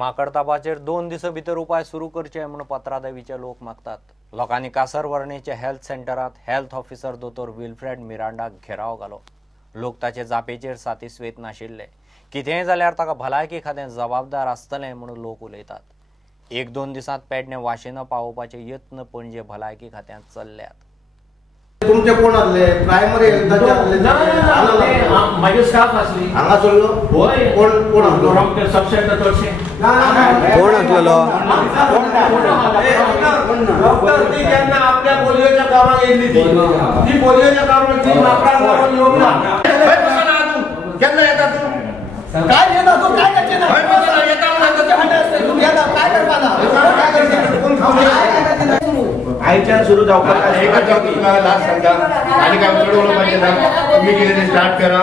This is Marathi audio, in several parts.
माकडतापाचेर 2 दिसां भितर उपाय सुरू करचे म्हणून पत्रादेवीचे लोक मागतात। लोकांनी कासरवर्णेच्या हेल्थ सेंटरात हेल्थ ऑफिसर दोतोर विल्फ्रेड मिरांडाक घेराव घालो। लोक ताचे जापेचेर सातिस्वेत नाशिल्ले। कितेंय जाल्यार ताका भलायकी खातें जबाबदार आसतलें म्हणून लोक उलयतात। 1-2 दिसांत पेडणे वाशिना पावोवपाचे यत्न पणजे भलायकी खात्यांत चल्ल्यात। तुमचे कोण आले प्रायमरी हेल्थाचे आले माझे स्टाफ असली हांगा चल्लो होय कोण आसलो डॉक्टर सब सेंटर तोडशे कोण आसलो डॉक्टर ती जेन्ना आपल्या पोलिओच्या कामाक येयली ती पोलिओच्या कामाक ती माकडा लागून येवंक ना केन्ना येता तू काय येता तू काय करचे ना येता म्हणून तू येता काय करपाना काय करचे कोण खाऊ आयच्या सुरू जावपाक एकच जाव तुम्हाला लास्ट सांगता आणि काय चढवलं पाहिजे ना तुम्ही कितें स्टार्ट करा।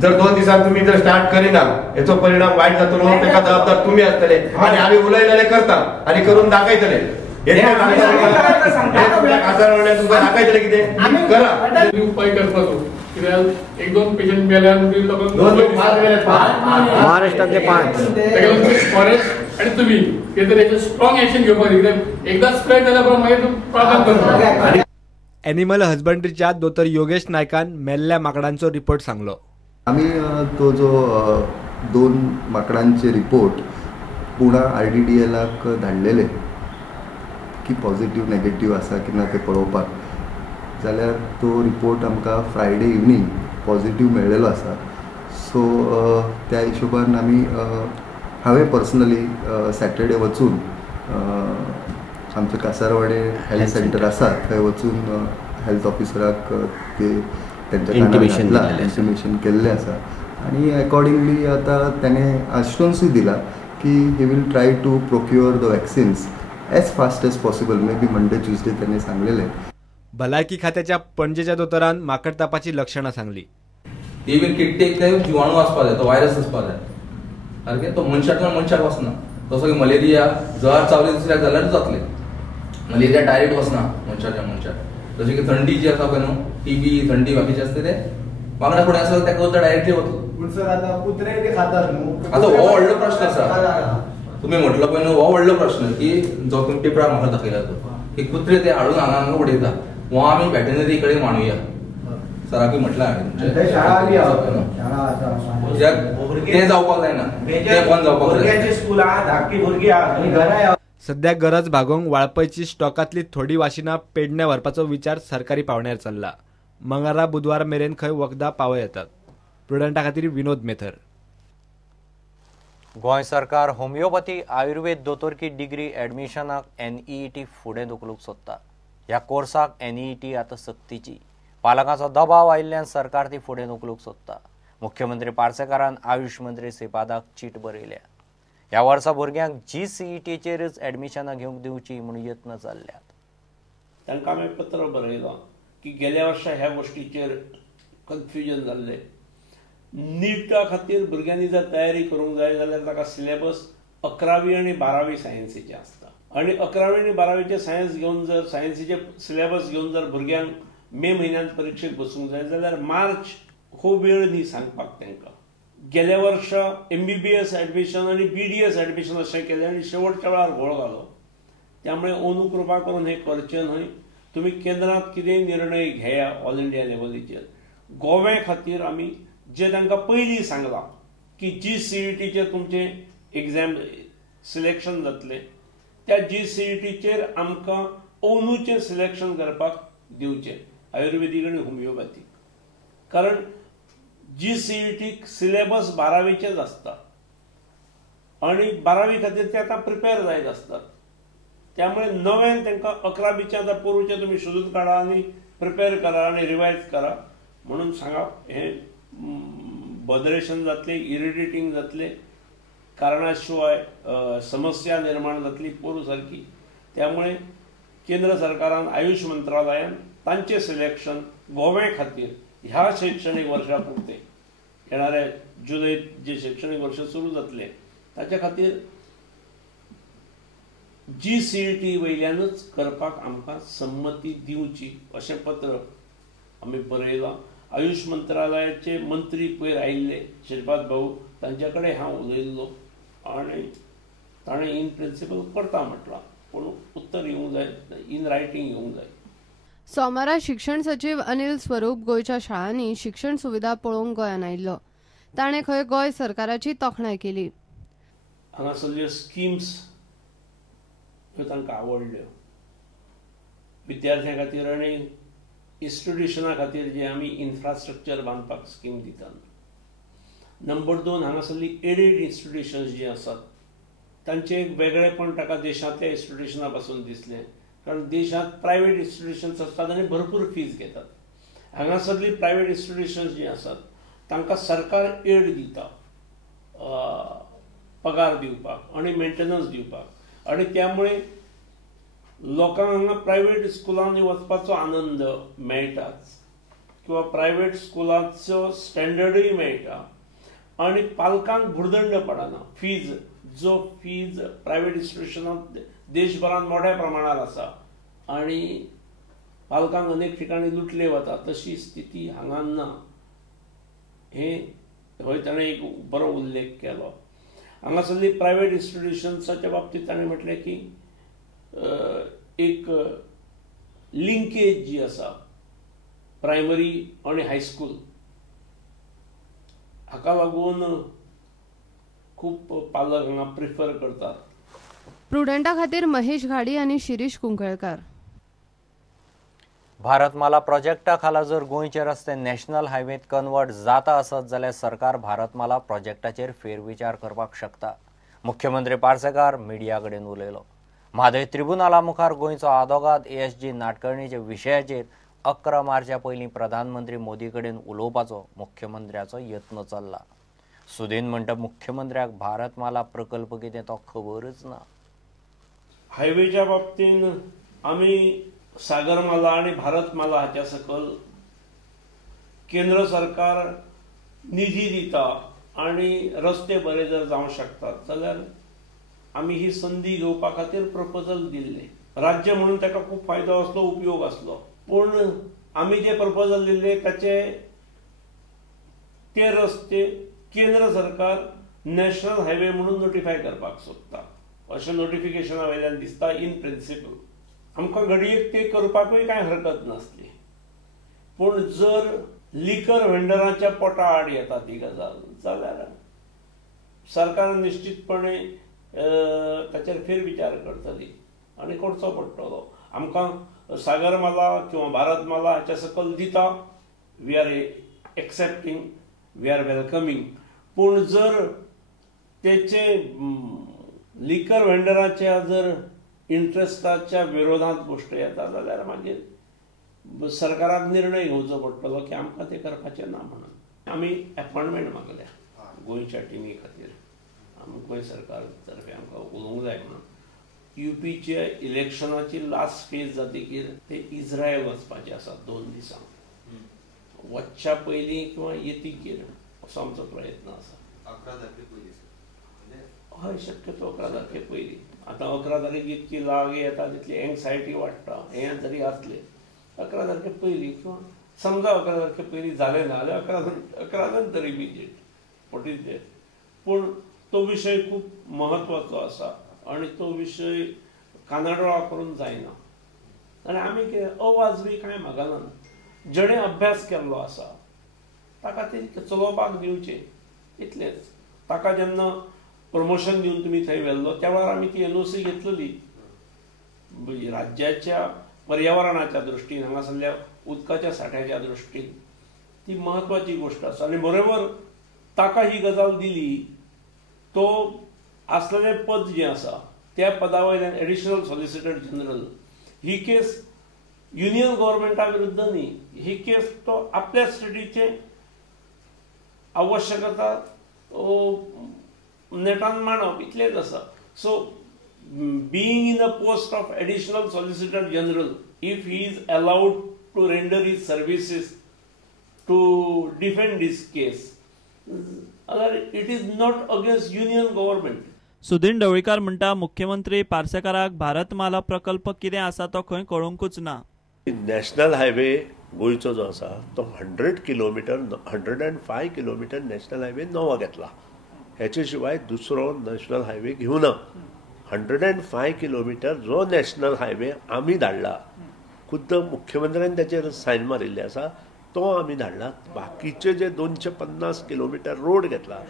जर 2 दिसांत तुम्ही जर स्टार्ट करिना याचो परिणाम वाईट जातलो तेका जबाबदार तुम्ही असतले आणि आम्ही उलयलेले करता आणि करून दाखयतले कासारवण्या तुमकां दाखयतले कितें करा उपाय करपाचो कित्याक 1-2 पेशंट मेल्यानंतर महाराष्ट्रातले 5 फॉरेस्ट आणि तुम्ही कितें स्ट्रॉंग एक्शन घेवपाक कित्याक एकदा स्प्रेड जाल्या उपरांत मागीर प्रॉब्लेम करता। एनिमल हजबंड्रीच्या दोतोर योगेश नायकान मेल्ल्या माकडांचो रिपोर्ट सांगलो। आम्ही तो जो 2 माकडांचे रिपोर्ट पुणा RDDLाक धाडलेले की पॉझिटिव्ह नेगेटिव्ह आसा की ना ते पळोवपाक, जाल्यार तो रिपोर्ट आमकां फ्रायडे इवनिंग पॉझिटिव्ह मेळ्ळेलो आसा। सो त्या हिशोबान आमी हांवें पर्सनली सॅटर्डे वचून आमचे कासारवाडे हेल्थ सेंटर आसा थंय वचून हेल्थ ऑफिसराक ते त्यांच्या इंटिमेशन केल्लें आसा आणि अकॉर्डिंगली आता त्याने आश्वासनूय दिला की he will try to procure the vaccines as fast as possible, maybe Monday Tuesday त्यांनी सांगलेले। भलायकी खात्याच्या पणजेच्या दोतोरान माकडतापाची लक्षणां सांगली। इवन कित्येक ते जिवाणू आसपा जाय, तो व्हायरस आसपा जाय सारकें, तो मनशांतल्यान मनशाक वचना। जसो की मलेरिया जर चावले दुसऱ्याक जाल्यार जातले, मलेरिया डायरेक्ट वचना मनशाच्या मनशाक। जशें की थंडी जी आसा पळय न्हू, TB थंडी बाकीचे असते ते वांगडा फुडें आसता तेका डायरेक्टली वतलो। पूण सर आता कुत्रे ते खातात न्हू, आता हो व्हडलो प्रश्न आसा। तुम्ही म्हटलं पळय न्हू, हो व्हडलो प्रश्न की जो तुमी पेपरार म्हाका दाखयला तो की कुत्रे ते हाडून हांगा उडयता, हो आमी व्हेटनरी कडेन मांडुया। सराकी म्हटलं हांवें ते जावपाक जायना, ते बंद जावपाक जाय। स्कूल आहा, धाकटी भुरगीं आहा आनी घरा सध्या गरज भागोवंक वाळपयची स्टॉकातली थोडी वाशिनां पेडणे व्हरपाचो विचार सरकारी पावण्यार चल्ला। मंगळारा बुधवार मेरेन खंय वखदां पावय येतात। प्रुडंटा खातीर विनोद मेथर। गोंय सरकार होमिओपॅथी आयुर्वेद दोतोरकी डिग्री एडमिशनाक NEET फुडें धुकलूंक सोदता। ह्या कोर्साक NEET आतां सक्तीची। पालकांचो दबाव आयिल्ल्यान सरकार ती फुडें धुकलूंक सोदता। मुख्यमंत्री पार्सेकारान आयुष मंत्री श्रीपादाक चीट बरयल्या। ह्या वर्सा भुरग्यांक GCETचेरच एडमिशनां घेवंक दिवची म्हणून यत्न चल्ल्यात। तांकां हांवें पत्र बरयलां की गेल्या वर्सा ह्या गोश्टीचेर कन्फ्युजन जाल्लें। नीटा खातीर भुरग्यांनी जर तयारी करूंक जाय जाल्यार ताका सिलेबस 11वी आनी 12वी सायन्सीचे आसता आणि 11वी आनी 12वीचे सायन्स घेवन जर सायन्सीचे सिलेबस घेवन जर भुरग्यांक मे म्हयन्यांत परीक्षेक बसूंक जाय जाल्यार मार्च हो वेळ न्ही सांगपाक तांकां। गेल्या वर्सा MBBS एडमिशन आणि BDS एडमिशन अशें केलें आनी शेवटच्या वेळार घोळ घालो। त्यामुळे अंदू कृपा करून हे करचें न्हय। तुमी केंद्रांत कितेंय निर्णय घेया ऑल इंडिया लेवलीचेर। गोव्या खातीर आमी जे तांकां पयलीं सांगलां की GCETचेर तुमचे एग्जाम सिलेक्शन जातले, त्या GCETचेर आमकां अंदूचें सिलेक्शन करपाक दिवचें, आयुर्वेदीक आनी होमिओपॅथीक। कारण GCETक सिलेबस 12वीचेच आसता आणि 12वी खातीर ते आतां प्रिपेर जायत आसतात। त्यामुळे नव्यान तांकां 11वीचें आतां पोरूचें तुमी सोदून काडा आनी प्रिपेर करा आनी रिवायज करा म्हणून सांगप हें बदरेशन जातले, इरिटेटींग जातले, कारणा शिवाय समस्या निर्माण जातली पोरू सारकी। त्यामुळे केंद्र सरकारान आयुष मंत्रालयान तांचे सिलेक्शन गोव्या खातीर ह्या शैक्षणिक वर्सा पुरते येणाऱ्या जुलैत जे शैक्षणिक वर्ष सुरू जातले ताच्या खातीर GCET वयल्यानच करपाक आमकां संमती दिवची अशें पत्र आमी बरयलां। आयुष मंत्रालयाचे मंत्री पयर आयिल्ले श्रीपाद भाऊ तांचे कडेन हांव उलयल्लो आणि ताणें इन प्रिंसिपल करता म्हटलां, पूण उत्तर येवंक जाय, इन रायटींग येवंक जाय. सोमारा शिक्षण सचिव अनिल स्वरूप गोंयच्या शाळांनी शिक्षण सुविधा पळोवंक गोंयांत आयिल्लो. ताणें खंय गोंय सरकाराची तोखणाय केली. हांगासरल्यो स्किम्स ह्यो तांकां आवडल्यो. विद्यार्थ्यां खातीर आनी इन्स्टिट्युशना खातीर जे आमी इन्फ्रास्ट्रक्चर बांदपाक स्कीम दितात. नंबर 2, हांगासरली एडेड इन्स्टिट्युशन्स जी आसात तांचें एक वेगळेपण ताका देशांतल्या इन्स्टिट्युशना पासून दिसलें, कारण देशांत प्रायवेट इन्स्टिट्युशन्स आसतात आनी भरपूर फीज घेतात. हांगासरली प्रायवेट इन्स्टिट्युशन्स जी आसात तांकां सरकार एड दिता पगार दिवपाक आनी मेंटेनन्स दिवपाक, आनी त्यामुळे लोकांक हांगा प्रायवेट स्कुलांनी वचपाचो आनंद मेळटाच किंवा प्रायवेट स्कुलांचो स्टँडर्डूय मेळटा आनी पालकांक भुर्दंड पडना. फीज प्रायवेट इन्स्टिट्युशनांत देशभरांत मोठ्या प्रमाणात आसा आनी पालकांक अनेक ठिकाणी लुटले वता, तशी स्थिती हांगा ना. हय ताणें एक बरो उल्लेख केलो. हांगासरली प्रायवेट इन्स्टिट्युशन्साच्या बाबतींत ताणें म्हटलें की एक लिंकेज जी आसा प्रायमरी आनी हायस्कूल, हाका लागून खूब पालक हांगा प्रिफर करतात. प्रुडंटा खातीर महेश घाडी आनी शिरीश कुंकळकार. भारतमाला प्रोजेक्टा खाला जर गोंयचे रस्ते नॅशनल हायवेत कन्वर्ट जाता आसत जाल्यार सरकार भारतमाला प्रोजेक्टाचेर फेरविचार करपाक शकता. मुख्यमंत्री पार्सेकार मिडिया कडेन उलयलो. म्हादय ट्रिब्युनला मुखार गोंयचो आदोगाद ASG नाटकर्णीच्या विशयाचेर 11 मार्चा पयलीं प्रधानमंत्री मोदी कडेन उलोवपाचो मुख्यमंत्र्याचो यत्न चल्ला. सुदीन म्हणटा मुख्यमंत्र्याक भारतमाला प्रकल्प कितें तो खबरच ना. हायवेच्या बाबतींत आमी सागरमाला आणि भारतमाला हाच्या सकल केंद्र सरकार निधी दिता आणि रस्ते बरे जर जावंक शकतात जाल्यार आमी ही संधी घेवपा खातीर प्रपोजल दिल्ले. राज्य म्हणून ताका खूब फायदो आसलो, उपयोग आसलो, पूण आमी जे प्रपोजल दिल्ले ते रस्ते केंद्र सरकार नॅशनल हायवे म्हणून नोटिफाय करपाक सोदता अशें नोटिफिकेशना वयल्यान दिसता इन प्रिंसिपल. आमकां घडयेक ते करपाकूय कांय हरकत नासली, पूण जर लिकर व्हेंडरांच्या पोटा आड येता ती गजाल जाल्यार सरकार निश्चितपणे ताचेर फेरविचार करतली आनी करचो पडटलो. आमकां सागरमाला किंवा भारतमाला हाच्या सकल दिता, we are accepting, we are welcoming, पूण जर तेचे लिकर व्हेंडरांच्या जर इंट्रस्टाच्या विरोधात गोष्ट येता जाल्यार मागीर सरकाराक निर्णय घेवचो पडटलो की आमकां ते करपाचें ना म्हणून. आमी अपॉयंटमेंट मागल्या गोंयच्या टिमी खातीर. गोंय सरकार तर्फे आमकां उलोवंक जाय म्हणून. UPच्या इलेक्शनाची लास्ट फेज जातकीर ते इस्रायल वचपाचे आसा 2 दिसांक. वचच्या पयलीं किंवा येतकीर असो आमचो प्रयत्न आसा. 11 तारखे पयलीं हय, शक्यतो 11 तारखे पयलीं. आतां 11 तारीख जितकी लागीं येता तितली एंग्जायटी वाडटा. हें जरी आसलें 11 तारखे पयलीं किंवा समजा 11 तारखे पयलीं जालें ना जाल्यार 11 नंतर इमिजिएट वॉट इज देट. पूण तो विशय खूब महत्वाचो आसा आनी तो विशय कानाडोळा करून जायना. आनी आमी कितें अवाजवी कांय मागना. जेणे अभ्यास केल्लो आसा ताका ते चलोवपाक दिवचें, इतलेंच. ताका जेन्ना प्रमोशन दिवन तुमी थंय व्हेल्लो त्या वेळार आमी ती NOC घेतलेली. राज्याच्या पर्यावरणाच्या दृश्टीन, हांगासरल्या उदकाच्या साठ्याच्या दृश्टीन ती महत्वाची गोश्ट आसा. आनी बरोबर ताका ही गजाल दिली, तो आसलेलें पद जें आसा त्या पदा वयल्यान एडिशनल सॉलिसिटर जनरल, ही केस युनियन गव्हर्मेंटा विरुद्ध न्ही, ही केस तो आपल्या स्टेटीचे आवश्यकता नेटान मांडप इतलेंच आसा. So being in the post of additional solicitor general, if he is allowed to render his services to defend this case, it is not against union government. Sudin Dhavalikar म्हणटा मुख्यमंत्री पार्सेकाराक भारतमाला प्रकल्प कितें आसा तो खंय कळूंकूच ना. नॅशनल हायवे गोंयचो जो आसा तो 105 किलोमीटर नॅशनल हायवे नवो घेतला. हेचे शिवाय दुसरो नॅशनल हायवे घेवना. 105 किलोमिटर जो नॅशनल हायवे आमी धाडला, खुद्द मुख्यमंत्र्यान त्याचेर सायन मारिल्ली आसा, तो आमी धाडला. बाकीचे जे 250 किलोमिटर रोड घेतला,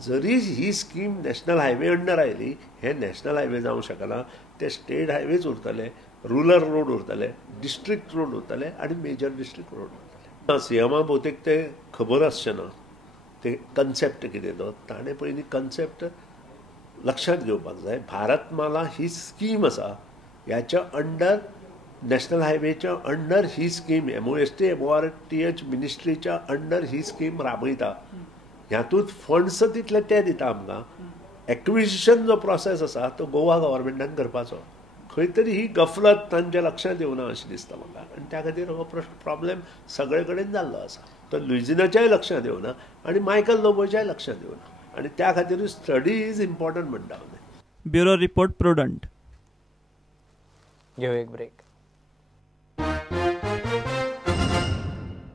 जरी ही स्कीम नॅशनल हायवे अंडर आयली, हे नॅशनल हायवे जावंक शकना, ते स्टेट हायवेज उरतले, रुरल रोड उरतले, डिस्ट्रिक्ट रोड उरतले आणि मेजर डिस्ट्रिक्ट रोड उरतले. सीएमा भोवतेक ते खबर आसचें ना ते कन्सेप्ट कितें तो. ताणें पयलीं कन्सेप्ट लक्षात घेवपाक जाय. भारतमाला ही स्कीम आसा, ह्याच्या अंडर नॅशनल हायवेच्या अंडर ही स्कीम MOST MORTH मिनिस्ट्रीच्या अंडर ही स्कीम राबयता. ह्यातूंत फंड्स तितले ते दिता आमकां. एक्विजिशन जो प्रोसेस आसा तो गोवा गव्हर्मेंटान करपाचो. खंय तरी ही गफलत तांच्या लक्षात येवना अशें दिसता म्हाका, आनी त्या खातीर हो प्रॉब्लेम सगळे कडेन जाल्लो आसा. तो लुइजिनाच्याय लक्षात येवना आनी मायकल लोबोच्याय लक्षात येवना, आनी त्या खातीर स्टडी इज इम्पॉर्टंट म्हणटा हांव. Bureau report prudent. घेऊ एक ब्रेक.